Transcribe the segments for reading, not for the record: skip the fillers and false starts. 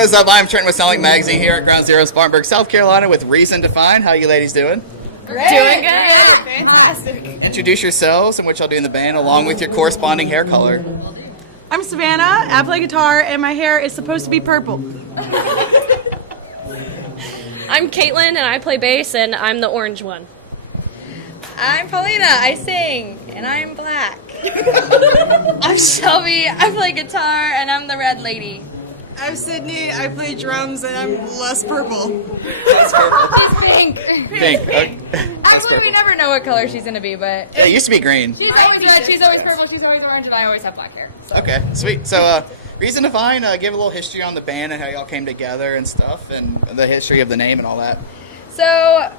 is up? I'm Trenton with SoundlinkTV magazine here at Ground Zero, Spartanburg, South Carolina with Reason to Find. How you ladies doing? Great. Doing good. Fantastic. Introduce yourselves and what y'all do in the band along with your corresponding hair color. I'm Savannah, I play guitar, and my hair is supposed to be purple. I'm Caitlin, and I play bass, and I'm the orange one. I'm Paulina, I sing, and I'm black. I'm Shelby, I play guitar, and I'm the red lady. I'm Sydney, I play drums, and I'm less purple. That's purple. She's pink. Pink. Okay. Actually, we never know what color she's going to be, but... Yeah, it used to be green. She's always red, she's always purple, she's always orange, and I always have black hair. So. Okay, sweet. So, Reason to Find, give a little history on the band and how y'all came together and stuff, and the history of the name and all that. So,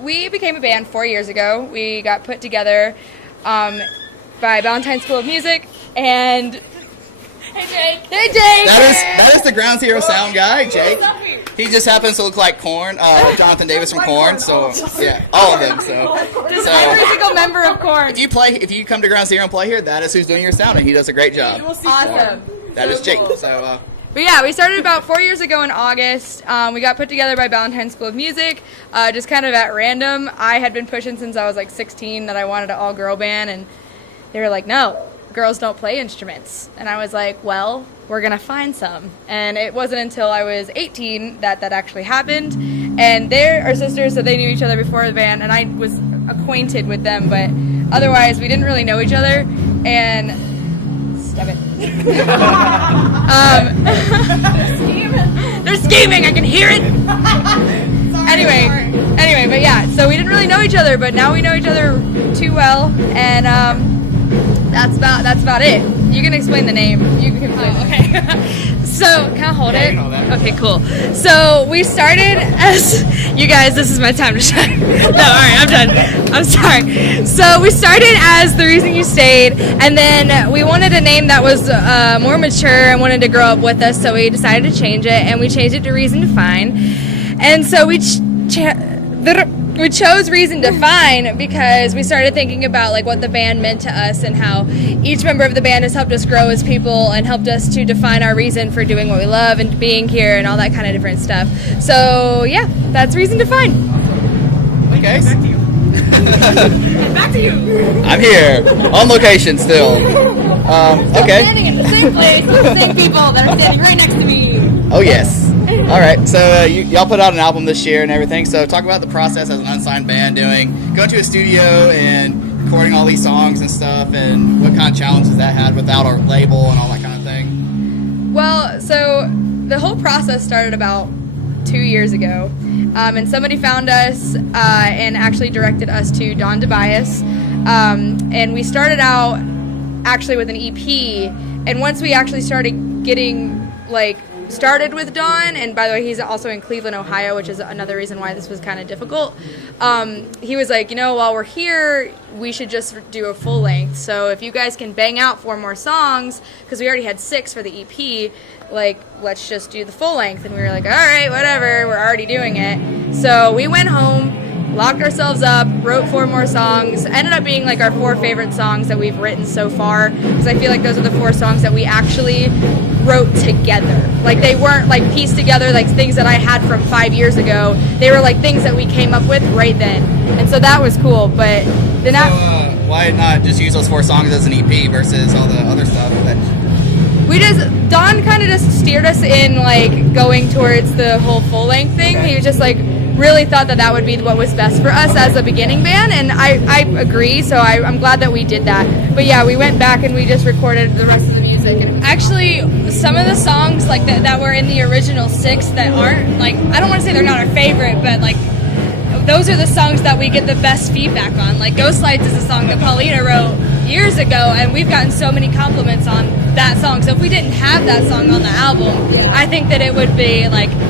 we became a band 4 years ago. We got put together by Valentine School of Music, and... Hey, Jake. Hey, Jake. That is the Ground Zero sound guy, Jake. He just happens to look like Korn, Jonathan Davis from Korn. So yeah, all of them. So every single member of Korn. if you come to Ground Zero and play here, that is who's doing your sound, and he does a great job. Awesome. That is Jake. So. But yeah, we started about 4 years ago in August. We got put together by Valentine School of Music, just kind of at random. I had been pushing since I was like 16 that I wanted an all-girl band, and they were like, no. Girls don't play instruments. And I was like, well, we're going to find some. And it wasn't until I was 18 that actually happened. And they are sisters, so they knew each other before the band, and I was acquainted with them, but otherwise we didn't really know each other. And stop it. They're scheming, I can hear it. Anyway, but yeah, so we didn't really know each other, but now we know each other too well, and that's about it. You can explain the name. You can explain. Okay. So, can I hold it? Okay, cool. So, we started as... You guys, this is my time to shine. No, all right, I'm done. I'm sorry. So, we started as The Reason You Stayed, and then we wanted a name that was more mature and wanted to grow up with us, so we decided to change it, and we changed it to Reason to Find. And so, we chose Reason to Find because we started thinking about like what the band meant to us and how each member of the band has helped us grow as people and helped us to define our reason for doing what we love and being here and all that kind of different stuff. So yeah, that's Reason to Find. Okay. Back to you. Back to you. I'm here on location still. Okay. Standing in the same place with the same people that are standing right next to me. Oh yes. All right. So y'all put out an album this year and everything. So talk about the process as an unsigned band going to a studio and recording all these songs and stuff, and what kind of challenges that had without a label and all that kind of thing. Well, so the whole process started about 2 years ago, and somebody found us and actually directed us to Don Tobias, and we started out actually with an EP, and once we actually started getting started with Don, and by the way, he's also in Cleveland, Ohio, which is another reason why this was kind of difficult. He was like, while we're here, we should just do a full length. So if you guys can bang out 4 more songs, because we already had 6 for the EP, let's just do the full length. And we were like, all right, whatever, we're already doing it. So we went home, locked ourselves up, wrote 4 more songs, ended up being our 4 favorite songs that we've written so far, because I feel like those are the 4 songs that we actually wrote together. They weren't pieced together things that I had from 5 years ago. They were things that we came up with right then, and so that was cool. But then why not just use those 4 songs as an EP versus all the other stuff? Don kind of just steered us in going towards the whole full length thing. Okay. He was just really thought that would be what was best for us as a beginning band, and I agree, so I'm glad that we did that. But yeah, we went back and we just recorded the rest of the music. And Actually, some of the songs that were in the original 6 that aren't I don't want to say they're not our favorite, but those are the songs that we get the best feedback on. Ghost Lights is a song that Paulina wrote years ago, and we've gotten so many compliments on that song. So if we didn't have that song on the album, I think that it would be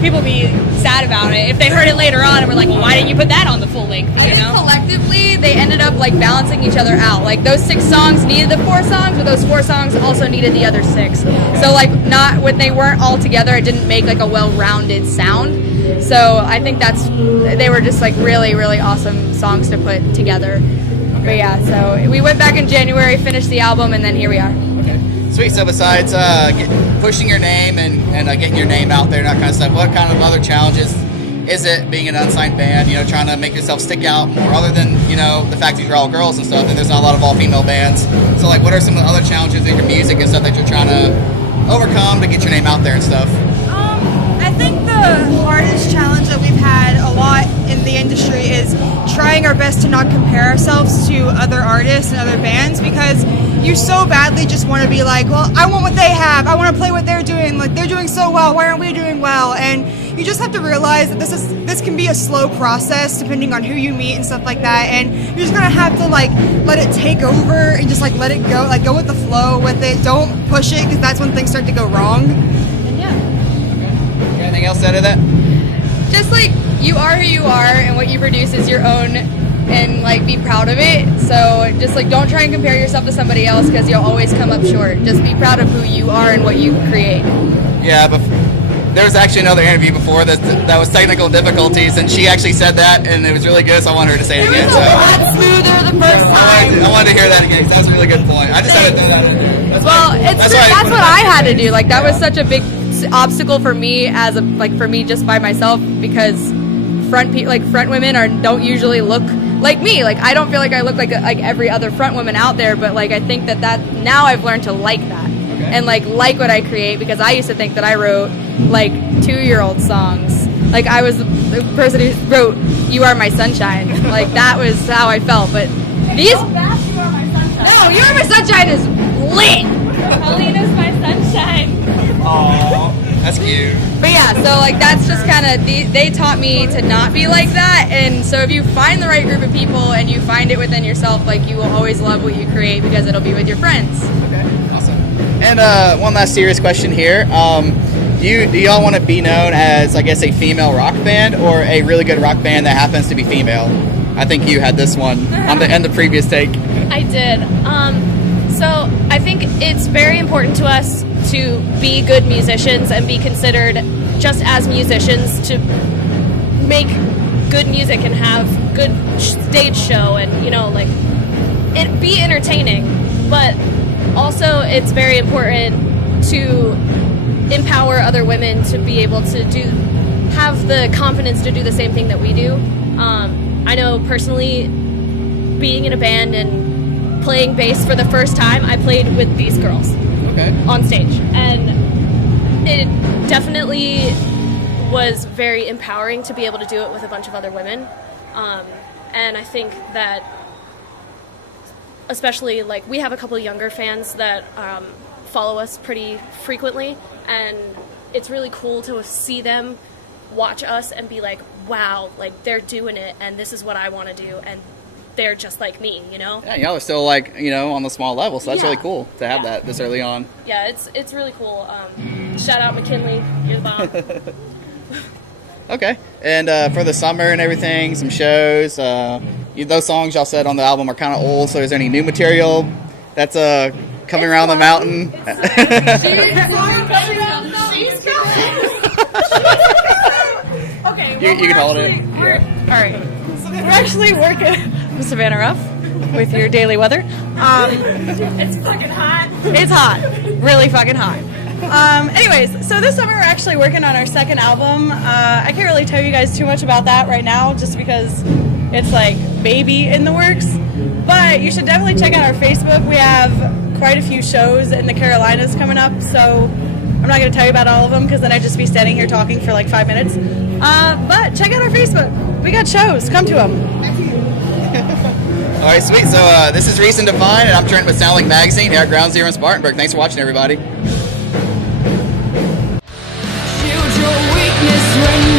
people would be sad about it if they heard it later on and were like, well, why didn't you put that on the full length? I think collectively they ended up balancing each other out. Those 6 songs needed the 4 songs, but those 4 songs also needed the other 6. So not when they weren't all together, it didn't make a well-rounded sound. So I think they were just really, really awesome songs to put together. But yeah, so we went back in January, finished the album, and then here we are. Okay. Sweet. So besides pushing your name and getting your name out there and that kind of stuff, what kind of other challenges is it being an unsigned band, you know, trying to make yourself stick out more other than, you know, the fact that you're all girls and stuff, and there's not a lot of all-female bands. So, like, what are some of the other challenges in your music and stuff that you're trying to overcome to get your name out there and stuff? I think the hardest challenge that we've had a lot in the industry is trying our best to not compare ourselves to other artists and other bands, because you so badly just want to be like, well, I want what they have, I want to play what they're doing, like they're doing so well, why aren't we doing well? And you just have to realize that this can be a slow process depending on who you meet and stuff like that, and you're just gonna have to like let it take over and just like let it go, like go with the flow with it. Don't push it, because that's when things start to go wrong. And yeah. Okay. Anything else out of that? Just like, you are who you are, and what you produce is your own, and like be proud of it. So just like, don't try and compare yourself to somebody else, because you'll always come up short. Just be proud of who you are and what you create. Yeah, but there was actually another interview before that was technical difficulties, and she actually said that, and it was really good, so I want her to say it again. It was a lot smoother the first time. I wanted to hear that again, 'cause that's a really good point. I just had to do that. That's what I had to do. Like, that was such a big obstacle for me for me just by myself, because front women don't usually look like me. Like, I don't feel like I look like every other front woman out there, but like, I think that now I've learned to like that. Okay. And like what I create, because I used to think that I wrote like 2-year-old songs. Like, I was the person who wrote "You Are My Sunshine." Like, that was how I felt. But these, "You Are My Sunshine." No, "You Are My Sunshine" is lit. Paulina's my sunshine. Aww, that's cute. But yeah, so like, that's just kind of, they taught me to not be like that. And so if you find the right group of people and you find it within yourself, like, you will always love what you create, because it'll be with your friends. Okay, awesome. And one last serious question here. Do y'all want to be known as, I guess, a female rock band, or a really good rock band that happens to be female? I think you had this one on the previous take. I did. So I think it's very important to us to be good musicians and be considered just as musicians, to make good music and have good stage show, and, you know, like, it be entertaining. But also, it's very important to empower other women to be able to have the confidence to do the same thing that we do. I know personally, being in a band and playing bass for the first time, I played with these girls on stage, and it definitely was very empowering to be able to do it with a bunch of other women. And I think that, especially, like, we have a couple of younger fans that follow us pretty frequently, and it's really cool to see them watch us and be like, wow, like, they're doing it, and this is what I want to do, and they're just like me, you know? Yeah, y'all are still, like, you know, on the small level, so that's really cool to have that this early on. Yeah, it's really cool. Shout out McKinley, you're the bomb. Okay, and for the summer and everything, some shows, those songs y'all said on the album are kind of old, so is there any new material that's coming around the mountain? Okay, you can hold it. Yeah. All right. So we're actually working. I'm Savannah Ruff with your daily weather. It's fucking hot. It's hot, really fucking hot. Anyways, so this summer we're actually working on our second album. I can't really tell you guys too much about that right now, just because it's like maybe in the works. But you should definitely check out our Facebook. We have quite a few shows in the Carolinas coming up, so I'm not going to tell you about all of them, because then I'd just be standing here talking for like 5 minutes. But check out our Facebook. We got shows. Come to them. All right, sweet. So this is Reason to Find, and I'm Trenton with SoundLink Magazine here at Ground Zero in Spartanburg. Thanks for watching, everybody. Shield your weakness when